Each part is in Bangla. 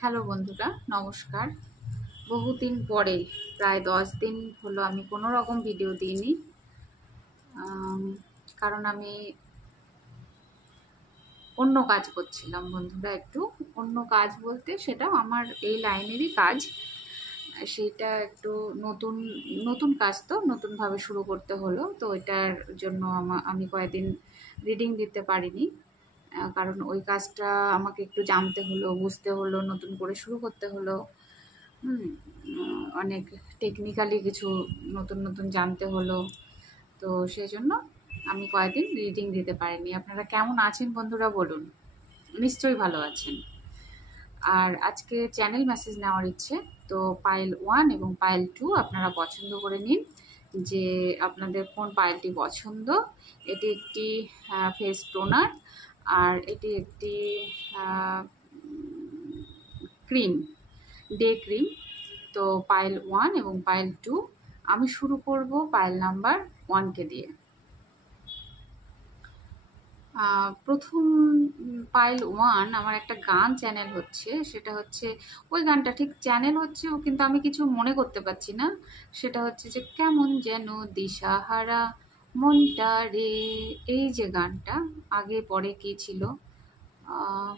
হ্যালো বন্ধুরা, নমস্কার। বহুদিন পরে, প্রায় 10 দিন হলো আমি কোনো রকম ভিডিও দিইনি। আম, কারণ আমি অন্য কাজ করছিলাম বন্ধুরা। একটু অন্য কাজ বলতে সেটাও আমার এই লাইনেরই কাজ। সেইটা একটু নতুন নতুন কাজ, তো নতুনভাবে শুরু করতে হলো, তো এটার জন্য আমি কয়েকদিন রিডিং দিতে পারিনি। কারণ ওই কাজটা আমাকে একটু জানতে হলো, বুঝতে হলো, নতুন করে শুরু করতে হলো। অনেক টেকনিক্যালি কিছু নতুন নতুন জানতে হলো। তো সেই জন্য আমি কয়েকদিন রিডিং দিতে পারিনি। আপনারা কেমন আছেন বন্ধুরা বলুন? নিশ্চয়ই ভালো আছেন। আর আজকে চ্যানেল মেসেজ নেওয়ার ইচ্ছে। তো পাইল 1 এবং পাইল 2 আপনারা পছন্দ করে নিন যে আপনাদের কোন পাইলটি পছন্দ। এটি একটি ফেস টোনার, আর এটি একটি ক্রিম, ডে ক্রিম। তো পাইল 1 এবং পাইল 2 আমি শুরু করব পাইল নাম্বার 1কে দিয়ে। প্রথম পাইল 1 আমার একটা গান চ্যানেল হচ্ছে, সেটা হচ্ছে ওই গানটা ঠিক চ্যানেল হচ্ছে ও, কিন্তু আমি কিছু মনে করতে পারছি না। সেটা হচ্ছে যে কেমন যেন দিশাহারা মনটা রে, এই যে গানটা আগে পরে কি ছিল, আহ,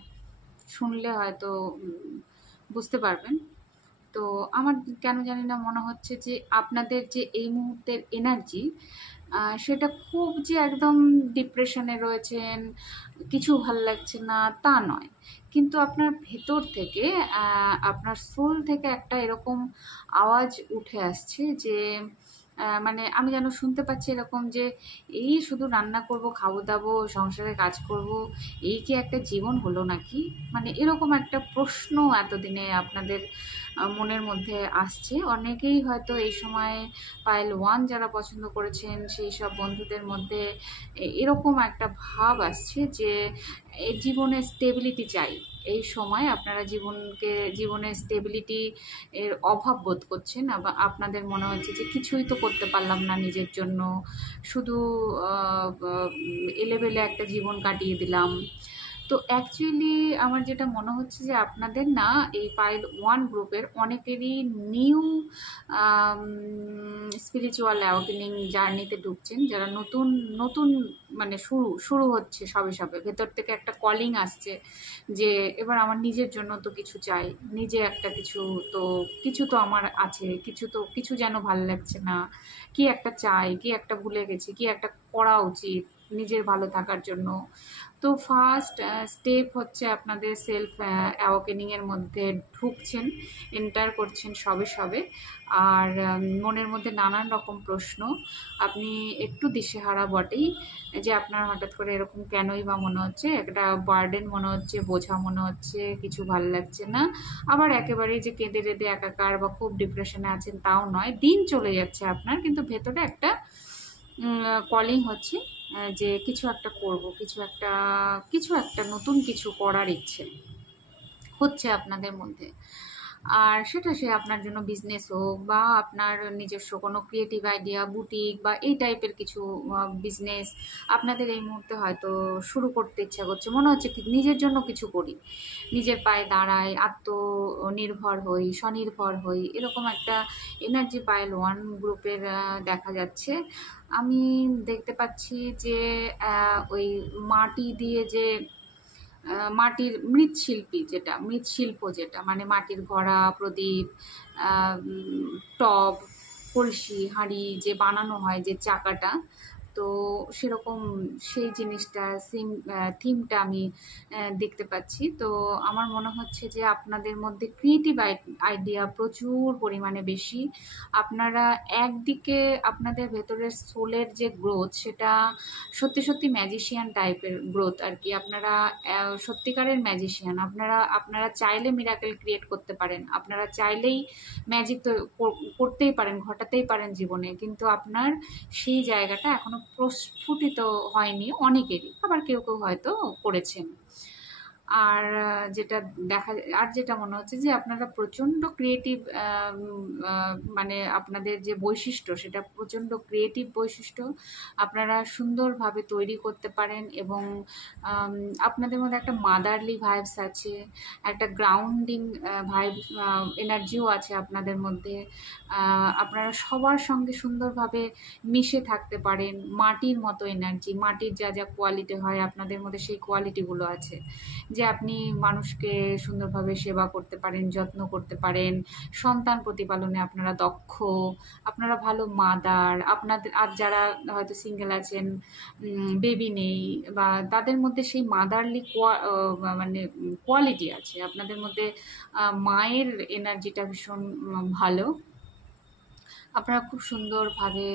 শুনলে হয়তো বুঝতে পারবেন। তো আমার কেন জানি না মনে হচ্ছে যে আপনাদের যে এই মুহূর্তের এনার্জি, সেটা খুব যে একদম ডিপ্রেশনে রয়েছেন, কিছু ভাল লাগছে না তা নয়, কিন্তু আপনার ভেতর থেকে আপনার সোল থেকে একটা এরকম আওয়াজ উঠে আসছে যে মানে আমি যেন শুনতে পাচ্ছি এরকম যে এই শুধু রান্না করব, খাবো দাবো, সংসারে কাজ করব, এই কি একটা জীবন হলো নাকি? মানে এরকম একটা প্রশ্ন এতদিনে আপনাদের মনের মধ্যে আসছে। অনেকেই হয়তো এই সময় পাইল 1 যারা পছন্দ করেছেন সেই সব বন্ধুদের মধ্যে এরকম একটা ভাব আসছে যে এই জীবনে স্টেবিলিটি চাই। এই সময় আপনারা জীবনে স্টেবিলিটি এর অভাব বোধ করছেন। আবার আপনাদের মনে হচ্ছে যে কিছুই তো করতে পারলাম না নিজের জন্য, শুধু এলেবেলে একটা জীবন কাটিয়ে দিলাম। তো অ্যাকচুয়ালি আমার যেটা মনে হচ্ছে যে আপনাদের না এই পাইল 1 গ্রুপের অনেকেরই নিউ স্পিরিচুয়াল অ্যাওয়েকেনিং জার্নিতে ঢুকছেন, যারা নতুন নতুন মানে শুরু শুরু হচ্ছে, সবে সবে ভেতর থেকে একটা কলিং আসছে যে এবার আমার নিজের জন্য তো কিছু চাই, নিজে একটা কিছু, তো কিছু তো আমার আছে, কিছু যেন ভালো লাগছে না, কি একটা চাই, কি একটা ভুলে গেছি, কি একটা করা উচিত নিজের ভালো থাকার জন্য। তো ফার্স্ট স্টেপ হচ্ছে আপনাদের সেলফ অ্যাওয়াকেনিং এর মধ্যে ঢুকছেন, এন্টার করছেন সবে সবে। আর মনের মধ্যে নানান রকম প্রশ্ন, আপনি একটু দিশেহারা বটেই যে আপনার হঠাৎ করে এরকম কেনই বা মনে হচ্ছে, একটা বার্ডেন মনে হচ্ছে, বোঝা মনে হচ্ছে, কিছু ভালো লাগছে না। আবার একেবারেই যে কেঁদে রেঁদে একাকার বা খুব ডিপ্রেশনে আছেন তাও নয়, দিন চলে যাচ্ছে আপনার, কিন্তু ভেতরে একটা কলিং হচ্ছে যে কিছু একটা করব, কিছু একটা নতুন কিছু করার ইচ্ছে হচ্ছে আপনাদের মধ্যে। আর সেটা সে আপনার জন্য বিজনেস হোক, বা আপনার নিজস্ব কোনো ক্রিয়েটিভ আইডিয়া, বুটিক বা এই টাইপের কিছু বিজনেস আপনাদের এই মুহূর্তে হয়তো শুরু করতে ইচ্ছা করছে। মনে হচ্ছে কি নিজের জন্য কিছু করি, নিজের পায়ে দাঁড়াই, আত্মনির্ভর হই, স্বনির্ভর হই, এরকম একটা এনার্জি পাইল 1 গ্রুপের দেখা যাচ্ছে। আমি দেখতে পাচ্ছি যে ওই মাটি দিয়ে যে মাটির মৃৎশিল্প যেটা মানে মাটির ঘড়া, প্রদীপ, টব, কলসি, হাঁড়ি যে বানানো হয়, যে চাকাটা, তো সেরকম সেই জিনিসটা থিমটা আমি দেখতে পাচ্ছি। তো আমার মনে হচ্ছে যে আপনাদের মধ্যে ক্রিয়েটিভ আইডিয়া প্রচুর পরিমাণে বেশি। আপনারা একদিকে আপনাদের ভেতরের সোলের যে গ্রোথ, সেটা সত্যি সত্যি ম্যাজিশিয়ান টাইপের গ্রোথ আর কি। আপনারা সত্যিকারের ম্যাজিশিয়ান। আপনারা চাইলে মিরাকেল ক্রিয়েট করতে পারেন, আপনারা চাইলেই ম্যাজিক তো করতেই পারেন, ঘটাতেই পারেন জীবনে, কিন্তু আপনার সেই জায়গাটা এখনো প্রস্ফুটিত হয়নি অনেকেরই, আবার কেউ কেউ হয়তো করেছেন। আর যেটা দেখা আর যেটা মনে হচ্ছে যে আপনারা প্রচণ্ড ক্রিয়েটিভ, মানে আপনাদের যে বৈশিষ্ট্য সেটা প্রচণ্ড ক্রিয়েটিভ বৈশিষ্ট্য, আপনারা সুন্দরভাবে তৈরি করতে পারেন এবং আম, আপনাদের মধ্যে একটা মাদারলি ভাইবস আছে, একটা গ্রাউন্ডিং ভাইব এনার্জিও আছে আপনাদের মধ্যে। আপনারা সবার সঙ্গে সুন্দরভাবে মিশে থাকতে পারেন, মাটির মতো এনার্জি, মাটির যা যা কোয়ালিটি হয় আপনাদের মধ্যে সেই কোয়ালিটিগুলো আছে, যে আপনি মানুষকে সুন্দরভাবে সেবা করতে পারেন, যত্ন করতে পারেন, সন্তান প্রতিপালনে আপনারা দক্ষ, আপনারা ভালো মাদার। আপনাদের আর যারা হয়তো সিঙ্গেল আছেন, বেবি নেই, বা তাদের মধ্যে সেই মাদারলি মানে কোয়ালিটি আছে আপনাদের মধ্যে। মায়ের এনার্জিটা ভীষণ ভালো। আপনারা খুব সুন্দরভাবে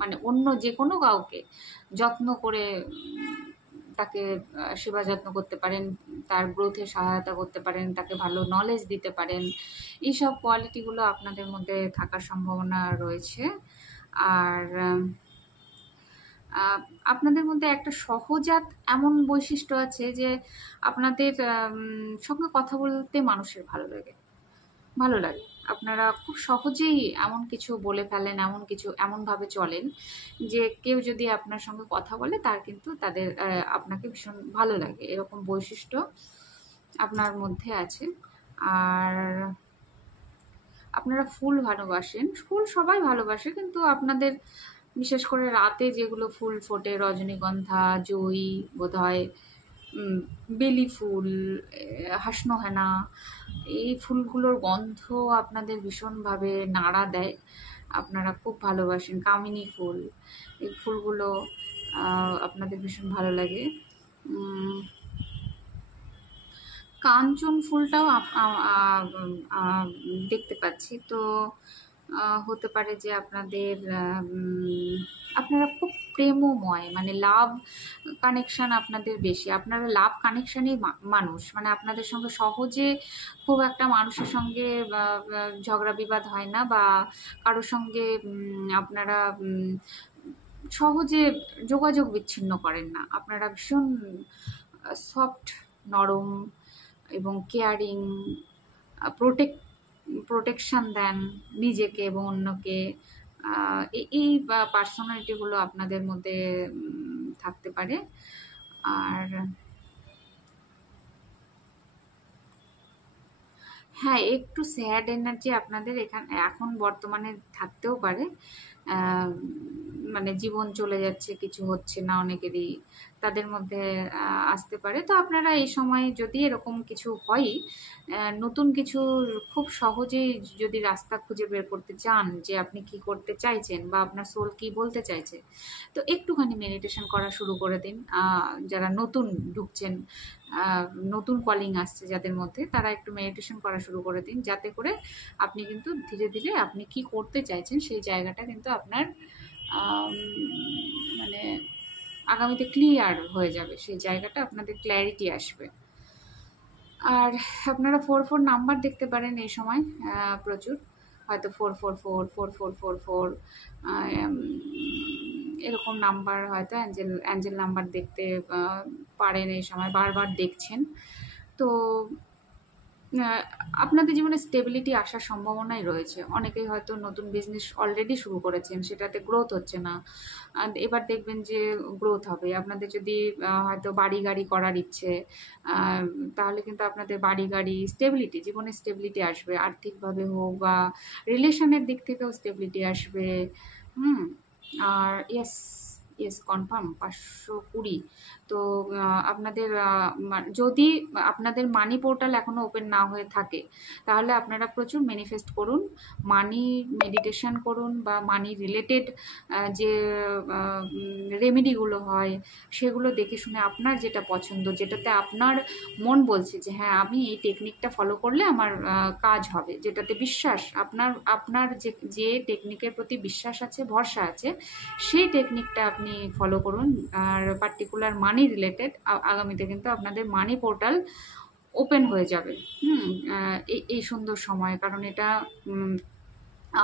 মানে অন্য যে কোনো কাউকে যত্ন করে তাকে সেবা যত্ন করতে পারেন, তার গ্রোথে সহায়তা করতে পারেন, তাকে ভালো নলেজ দিতে পারেন। এইসব কোয়ালিটিগুলো আপনাদের মধ্যে থাকার সম্ভাবনা রয়েছে। আর আপনাদের মধ্যে একটা সহজাত এমন বৈশিষ্ট্য আছে যে আপনাদের সঙ্গে কথা বলতে মানুষের ভালো লাগে। আপনারা খুব সহজেই এমন কিছু বলে ফেলেন, এমন কিছু এমনভাবে চলেন যে কেউ যদি আপনার সঙ্গে কথা বলে তার কিন্তু আপনাকে ভীষণ ভালো লাগে, এরকম বৈশিষ্ট্য আপনার মধ্যে আছে। আর আপনারা ফুল ভালোবাসেন, ফুল সবাই ভালোবাসে, কিন্তু আপনাদের বিশেষ করে রাতে যেগুলো ফুল ফোটে, রজনীগন্ধা, জুঁই, বোধহয় বেলি ফুল, হাসনোহেনা, এই ফুলগুলোর গন্ধ আপনাদের ভীষণভাবে নাড়া দেয়, আপনারা খুব ভালোবাসেন। কামিনী ফুল, এই ফুলগুলো আপনাদের ভীষণ ভালো লাগে। কাঞ্চন ফুলটাও দেখতে পাচ্ছি, তো হতে পারে যে আপনারা খুব প্রেমময়, মানে লাভ কানেকশান আপনাদের বেশি, আপনারা লাভ কানেকশানই মানুষ, মানে আপনাদের সঙ্গে সহজে খুব একটা মানুষের সঙ্গে ঝগড়া বিবাদ হয় না, বা কারোর সঙ্গে আপনারা সহজে যোগাযোগ বিচ্ছিন্ন করেন না। আপনারা ভীষণ সফট, নরম এবং কেয়ারিং, প্রোটেকশান দেন নিজেকে এবং অন্যকে। এই পার্সোনালিটিগুলো আপনাদের মধ্যে থাকতে পারে। আর হ্যাঁ, একটু স্যাড এনার্জি আপনাদের এখন বর্তমানে থাকতেও পারে। আহ, মানে জীবন চলে যাচ্ছে, কিছু হচ্ছে না অনেকেরই, তাদের মধ্যে আসতে পারে। তো আপনারা এই সময় যদি এরকম কিছু হয়, নতুন কিছু খুব সহজেই যদি রাস্তা খুঁজে বের করতে চান যে আপনি কি করতে চাইছেন বা আপনার সোল কি বলতে চাইছে, তো একটুখানি মেডিটেশন করা শুরু করে দিন। যারা নতুন ঢুকছেন, নতুন কলিং আসছে যাদের মধ্যে, তারা একটু মেডিটেশন করা শুরু করে দিন, যাতে করে আপনি কিন্তু ধীরে ধীরে আপনি কি করতে চাইছেন সেই জায়গাটা কিন্তু আপনার মানে আগামীতে ক্লিয়ার হয়ে যাবে, সেই জায়গাটা আপনাদের ক্ল্যারিটি আসবে। আর আপনারা 4 4 নাম্বার দেখতে পারেন এই সময়, প্রচুর, হয়তো 4 4 4 4 4 4 4 এরকম নাম্বার, হয়তো অ্যাঞ্জেল নাম্বার দেখতে পারেন এই সময়, বারবার দেখছেন। তো আপনাদের জীবনে স্টেবিলিটি আসার সম্ভাবনাই রয়েছে। অনেকেই হয়তো নতুন বিজনেস অলরেডি শুরু করেছেন, সেটাতে গ্রোথ হচ্ছে না, আর এবার দেখবেন যে গ্রোথ হবে। আপনাদের যদি হয়তো বাড়ি গাড়ি করার ইচ্ছে, তাহলে কিন্তু আপনাদের বাড়ি গাড়ি স্টেবিলিটি, জীবনে স্টেবিলিটি আসবে, আর্থিকভাবে হোক বা রিলেশনের দিক থেকেও স্টেবিলিটি আসবে। হুম। আর ইয়েস, ইয়েস, কনফার্ম 520। তো আপনাদের যদি আপনাদের মানি পোর্টাল এখনও ওপেন না হয়ে থাকে, তাহলে আপনারা প্রচুর ম্যানিফেস্ট করুন, মানি মেডিটেশন করুন, বা মানি রিলেটেড যে রেমেডিগুলো হয় সেগুলো দেখে শুনে আপনার যেটা পছন্দ, যেটাতে আপনার মন বলছে যে হ্যাঁ আমি এই টেকনিকটা ফলো করলে আমার কাজ হবে, যেটাতে বিশ্বাস আপনার আপনার যে যে টেকনিকের প্রতি বিশ্বাস আছে, ভরসা আছে, সেই টেকনিকটা আপনি ফলো করুন। আর পার্টিকুলার মানি রিলেটেড আগামীতে কিন্তু আপনাদের মানি পোর্টাল ওপেন হয়ে যাবে। এই সুন্দর সময়, কারণ এটা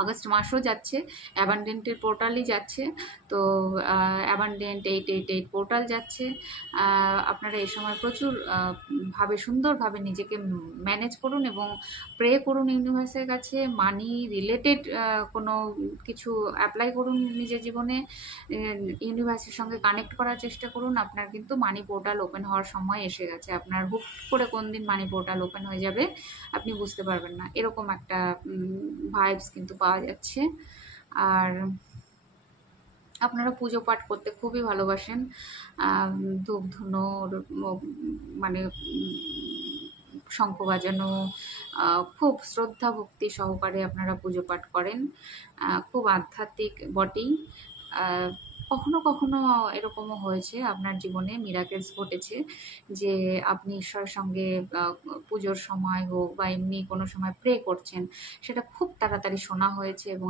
আগস্ট মাসও যাচ্ছে, অ্যাবান্ডেন্টের পোর্টালই যাচ্ছে। তো অ্যাবান্ডেন্ট 888 পোর্টাল যাচ্ছে। আপনারা এই সময় প্রচুর ভাবে সুন্দরভাবে নিজেকে ম্যানেজ করুন এবং প্রে করুন ইউনিভার্সের কাছে। মানি রিলেটেড কোনো কিছু অ্যাপ্লাই করুন নিজের জীবনে, ইউনিভার্সের সঙ্গে কানেক্ট করার চেষ্টা করুন। আপনার কিন্তু মানি পোর্টাল ওপেন হওয়ার সময় এসে গেছে। আপনার হুট করে কোন দিন মানি পোর্টাল ওপেন হয়ে যাবে আপনি বুঝতে পারবেন না, এরকম একটা ভাইবস কিন্তু পাওয়া যাচ্ছে। আর আপনারা পুজো পাঠ করতে খুবই ভালোবাসেন, ধূপ ধুনোর মানে শঙ্খ বাজানো, খুব শ্রদ্ধা ভক্তি সহকারে আপনারা পুজো পাঠ করেন, খুব আধ্যাত্মিক বটেই। কখনো কখনো এরকমও হয়েছে আপনার জীবনে, মিরাকেলস ঘটেছে যে আপনি ঈশ্বরের সঙ্গে পুজোর সময় হোক বা এমনি কোনো সময় প্রে করছেন, সেটা খুব তাড়াতাড়ি শোনা হয়েছে এবং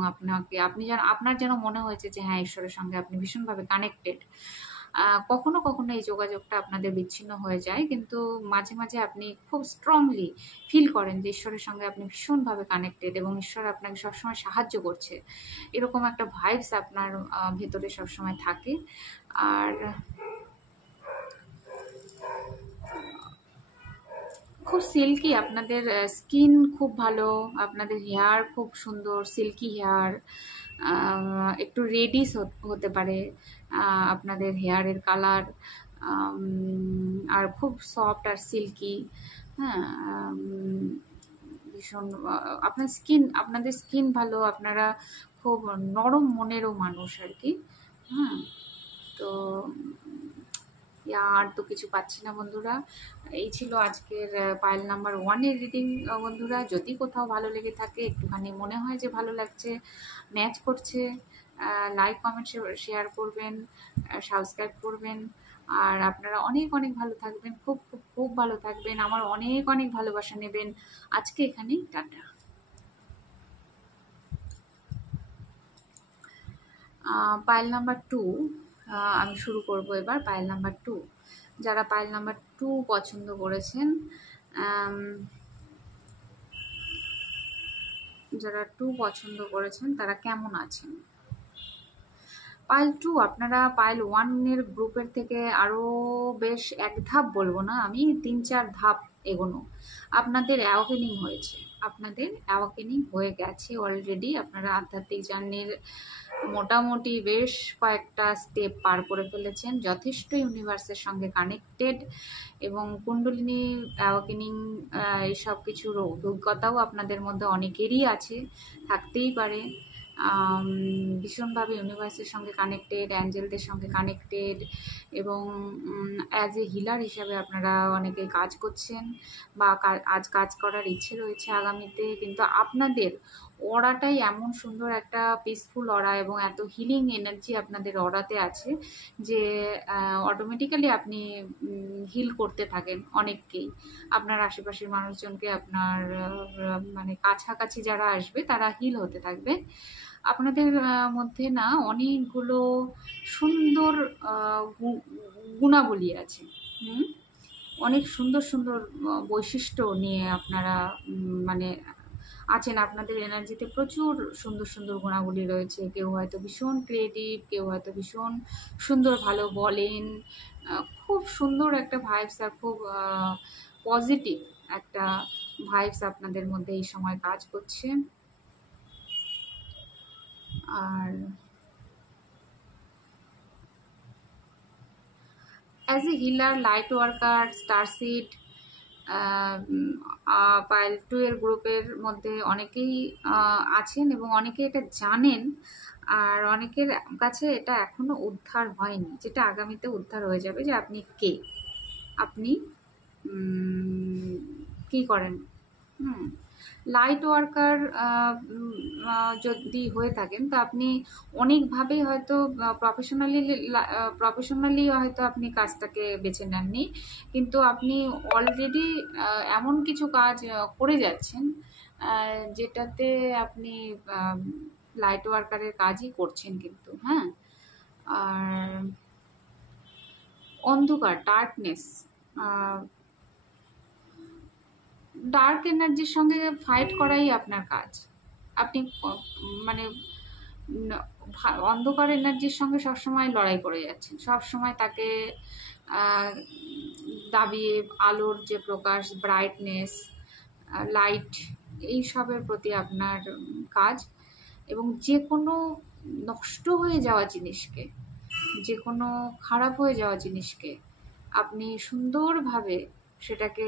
আপনার যেন মনে হয়েছে যে হ্যাঁ, ঈশ্বরের সঙ্গে আপনি ভীষণভাবে কানেক্টেড। কখনো কখনো এই যোগাযোগটা আপনাদের বিচ্ছিন্ন হয়ে যায়, কিন্তু মাঝে মাঝে আপনি খুব স্ট্রংলি ফিল করেন যে ঈশ্বরের সঙ্গে আপনি ভীষণভাবে কানেক্টেড এবং ঈশ্বর আপনাকে সবসময় সাহায্য করছে। এরকম একটা ভাইবস আপনার ভেতরে সবসময় থাকে। আর খুব সিল্কি আপনাদের স্কিন, খুব ভালো, আপনাদের হেয়ার খুব সুন্দর সিল্কি হেয়ার, একটু রেডিশ হতে পারে আপনাদের হেয়ারের কালার, আর খুব সফট আর সিল্কি। হ্যাঁ, ভীষণ আপনাদের স্কিন ভালো, আপনারা খুব নরম মনেরও মানুষ আর কি। হ্যাঁ, তো আর তো কিছু পাচ্ছি না বন্ধুরা। এই ছিল আজকের পাইল নাম্বার 1-এর রিডিং বন্ধুরা। যদি কোথাও ভালো লেগে থাকে, একটুখানি মনে হয় যে ভালো লাগছে, ম্যাচ করছে, লাইক কমেন্ট শেয়ার করবেন, সাবস্ক্রাইব করবেন। আর আপনারা অনেক অনেক ভালো থাকবেন, খুব খুব খুব ভালো থাকবেন, আমার অনেক অনেক ভালোবাসা নেবেন। আজকে এখানেই টাটা। পাইল নাম্বার 2 আমি শুরু করব এবার। পাইল নাম্বার 2, যারা পাইল নাম্বার 2 পছন্দ করেছেন, তারা কেমন আছেন? পাইল 2, আপনারা পাইল 1-এর গ্রুপের থেকে আরও বেশ এক ধাপ, বলবো না আমি, 3-4 ধাপ এগোনো। আপনাদের অ্যাওয়াকেনিং হয়ে গেছে অলরেডি। আপনারা আধ্যাত্মিক জার্নির মোটামুটি বেশ কয়েকটা স্টেপ পার করে ফেলেছেন, যথেষ্ট ইউনিভার্সের সঙ্গে কানেক্টেড, এবং কুণ্ডলিনী অ্যাওয়াকেনিং এইসব কিছুর অভিজ্ঞতাও আপনাদের মধ্যে অনেকেরই আছে, থাকতেই পারে। ভীষণভাবে ইউনিভার্সের সঙ্গে কানেক্টেড, অ্যাঞ্জেলদের সঙ্গে কানেক্টেড, এবং অ্যাজ এ হিলার হিসাবে আপনারা অনেকে কাজ করছেন বা আজ কাজ করার ইচ্ছে রয়েছে আগামীতে। কিন্তু আপনাদের অরাটাই এমন সুন্দর একটা পিসফুল অরা এবং এত হিলিং এনার্জি আপনাদের অরাতে আছে যে অটোমেটিক্যালি আপনি হিল করতে থাকেন অনেককেই, আপনার আশেপাশের মানুষজনকে, আপনার মানে কাছাকাছি যারা আসবে তারা হিল হতে থাকবে। আপনাদের মধ্যে না অনেকগুলো সুন্দর গুণাবলী আছে, অনেক সুন্দর সুন্দর বৈশিষ্ট্য নিয়ে আপনারা মানে আছেন। আপনাদের এনার্জিতে প্রচুর সুন্দর সুন্দর গুণাবলী রয়েছে। কেউ হয়তো ভীষণ ক্রিয়েটিভ, কেউ হয়তো ভীষণ সুন্দর ভালো বলেন, খুব সুন্দর একটা ভাইবস আর খুব পজিটিভ একটা ভাইবস আপনাদের মধ্যে এই সময় কাজ করছে। আর as a healer, light worker, starseed, পাইল 2-এর গ্রুপের মধ্যে অনেকেই আছেন এবং অনেকে এটা জানেন, আর অনেকের কাছে এটা এখনো উদ্ধার হয়নি, যেটা আগামীতে উদ্ধার হয়ে যাবে যে আপনি কে, আপনি কি করেন। লাইট ওয়ার্কার যদি হয়ে থাকেন তো আপনি অনেকভাবেই হয়তো প্রফেশনালি হয়তো আপনি কাজটাকে বেছে নেননি, কিন্তু আপনি অলরেডি এমন কিছু কাজ করে যাচ্ছেন যেটাতে আপনি লাইট ওয়ার্কারের কাজই করছেন কিন্তু। হ্যাঁ, আর অন্ধকার, ডার্ক এনার্জির সঙ্গে ফাইট করাই আপনার কাজ। আপনি মানে অন্ধকার এনার্জির সঙ্গে সবসময় লড়াই করে যাচ্ছেন, সবসময় তাকে আহ, দাবিয়ে আলোর যে প্রকাশ, ব্রাইটনেস, লাইট, এইসবের প্রতি আপনার কাজ। এবং যে কোনো নষ্ট হয়ে যাওয়া জিনিসকে, যে কোনো খারাপ হয়ে যাওয়া জিনিসকে আপনি সুন্দরভাবে সেটাকে,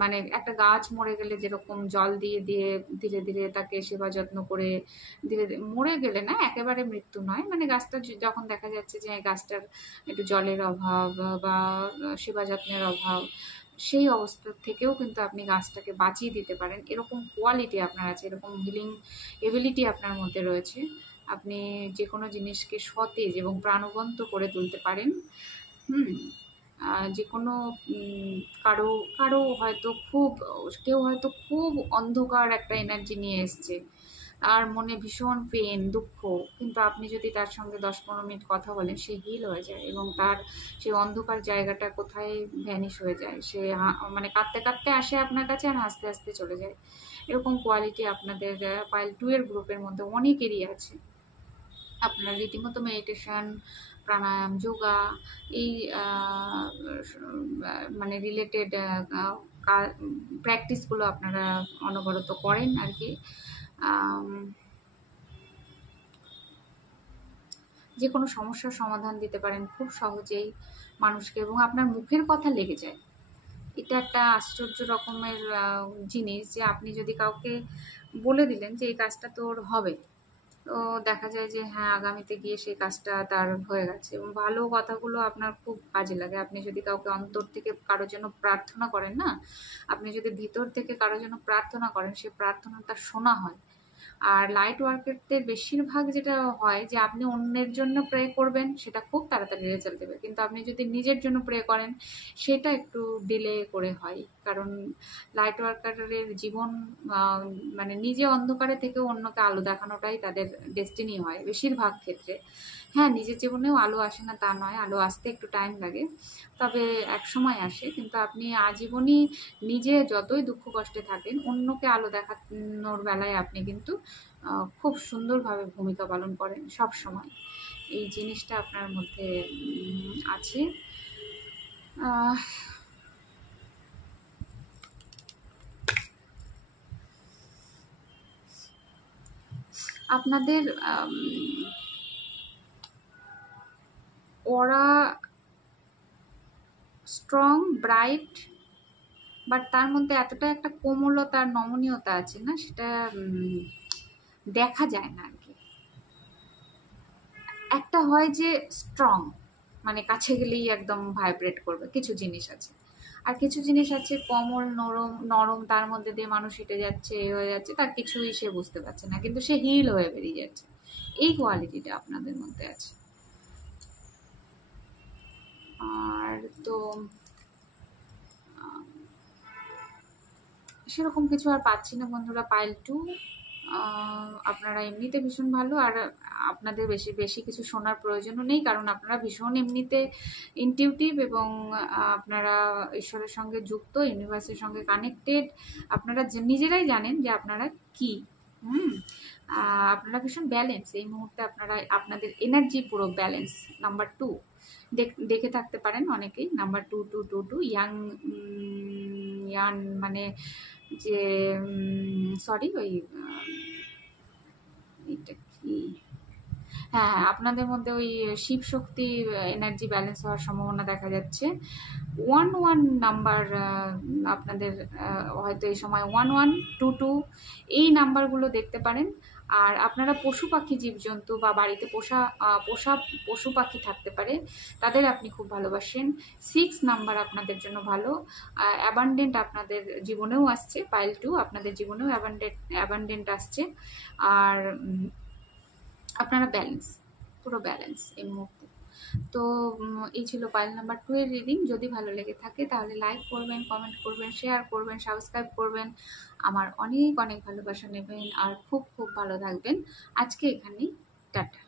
মানে একটা গাছ মরে গেলে যেরকম জল দিয়ে দিয়ে ধীরে ধীরে তাকে সেবা যত্ন করে, ধীরে ধীরে মরে গেলে না, একেবারে মৃত্যু নয়, মানে গাছটা যখন দেখা যাচ্ছে যে গাছটার একটু জলের অভাব বা সেবা যত্নের অভাব, সেই অবস্থা থেকেও কিন্তু আপনি গাছটাকে বাঁচিয়ে দিতে পারেন। এরকম কোয়ালিটি আপনার আছে, এরকম হিলিং এবিলিটি আপনার মধ্যে রয়েছে। আপনি যে কোনো জিনিসকে সতেজ এবং প্রাণবন্ত করে তুলতে পারেন। হুম। যে কোনো কারো কারো হয়তো খুব, কেউ হয়তো খুব অন্ধকার একটা এনার্জি নিয়ে এসছে, তার মনে ভীষণ পেন, দুঃখ, কিন্তু আপনি যদি তার সঙ্গে 10-15 মিনিট কথা বলেন, সে হিল হয়ে যায় এবং তার সেই অন্ধকার জায়গাটা কোথায় ভ্যানিশ হয়ে যায়। সে মানে কাঁদতে কাঁদতে আসে আপনার কাছে আর হাসতে হাসতে চলে যায়। এরকম কোয়ালিটি আপনাদের পাইল 2 এর গ্রুপের মধ্যে অনেকেরই আছে। আপনার রীতিমতো মেডিটেশন, প্রাণায়াম, যোগা, এই মানে রিলেটেড প্র্যাকটিসগুলো আপনারা অনবরত করেন আর কি। যে কোনো সমস্যার সমাধান দিতে পারেন খুব সহজেই মানুষকে, এবং আপনার মুখের কথা লেগে যায়। এটা একটা আশ্চর্য রকমের জিনিস, যে আপনি যদি কাউকে বলে দিলেন যে এই কাজটা তোর হবে, তো দেখা যায় যে হ্যাঁ, আগামীতে গিয়ে সেই কাজটা তার হয়ে গেছে। এবং ভালো কথাগুলো আপনার খুব কাজে লাগে। আপনি যদি কাউকে অন্তর থেকে কারোর জন্য প্রার্থনা করেন না, আপনি যদি ভিতর থেকে কারোর জন্য প্রার্থনা করেন, সেই প্রার্থনাটা শোনা হয়। আর লাইট ওয়ার্কারদের বেশিরভাগ যেটা হয় যে আপনি অন্যের জন্য প্রে করবেন, সেটা খুব তাড়াতাড়ি রেজাল্ট দেবে, কিন্তু আপনি যদি নিজের জন্য প্রে করেন, সেটা একটু ডিলে করে হয়। কারণ লাইট ওয়ার্কারের জীবন মানে নিজে অন্ধকারে থেকেও অন্যকে আলো দেখানোটাই তাদের ডেস্টিনি হয় বেশিরভাগ ক্ষেত্রে। হ্যাঁ, নিজের জীবনেও আলো আসে না তা নয়, আলো আসতে একটু টাইম লাগে, তবে এক সময় আসে। কিন্তু আপনি আজীবনই নিজে যতই দুঃখ কষ্টে থাকেন, অন্যকে আলো দেখানোর বেলায় আপনি কিন্তু খুব সুন্দরভাবে ভূমিকা পালন করেন সব সময়। এই জিনিসটা আপনার মধ্যে আছে। আহ, আপনাদের ওরা স্ট্রং, ব্রাইট, বাট তার মধ্যে এতটা একটা কোমলতা আর নমনীয়তা আছে না, সেটা দেখা যায় না আর কি। একটা হয় যে স্ট্রং, মানে কাছে গেলেই একদম ভাইব্রেট করবে, কিছু জিনিস আছে। আর কিছু জিনিস আছে কোমল, নরম নরম, তার মধ্যে দিয়ে মানুষ হেঁটে যাচ্ছে, এ হয়ে যাচ্ছে, তার কিছুই সে বুঝতে পারছে না, কিন্তু সে হিল হয়ে বেরিয়ে যাচ্ছে। এই কোয়ালিটিটা আপনাদের মধ্যে আছে। আর তো সেরকম কিছু আর পাচ্ছি না বন্ধুরা। পাইল 2 আপনারা এমনিতে ভীষণ ভালো, আর আপনাদের বেশি বেশি কিছু শোনার প্রয়োজনও নেই, কারণ আপনারা ভীষণ এমনিতে ইনটিউটিভ, এবং আপনারা ঈশ্বরের সঙ্গে যুক্ত, ইউনিভার্সের সঙ্গে কানেক্টেড। আপনারা নিজেরাই জানেন যে আপনারা কি। হুম। আপনারা ভীষণ ব্যালেন্স এই মুহূর্তে, আপনারা আপনাদের এনার্জি পুরো ব্যালেন্স। নাম্বার 2 দেখে থাকতে পারেন অনেকেই, নাম্বার 2 ইয়াং, ইয়ান মানে যে সরি, ওই এটা কি, হ্যাঁ হ্যাঁ, আপনাদের মধ্যে ওই শিব শক্তি এনার্জি ব্যালেন্স হওয়ার সম্ভাবনা দেখা যাচ্ছে। 1-1 নাম্বার আপনাদের হয়তো এই সময় 1122 এই নাম্বারগুলো দেখতে পারেন। আর আপনারা পশু পাখি, জীবজন্তু বা বাড়িতে পোষা পোষা পশু পাখি থাকতে পারে, তাদের আপনি খুব ভালোবাসেন। 6 নাম্বার আপনাদের জন্য ভালো। অ্যাবান্ডেন্ট আপনাদের জীবনেও আসছে, পাইল 2 আপনাদের জীবনেও অ্যাবান্ডেন্ট আসছে। আর আপনারা ব্যালেন্স, পুরো ব্যালেন্স এই মুহূর্তে। তো এই ছিল পাইল নাম্বার 2 এর রিডিং। যদি ভালো লেগে থাকে তাহলে লাইক করবেন, কমেন্ট করবেন, শেয়ার করবেন, সাবস্ক্রাইব করবেন। আমার অনেক অনেক ভালোবাসা নেবেন, আর খুব খুব ভালো থাকবেন। আজকে এখানেই, টাটা।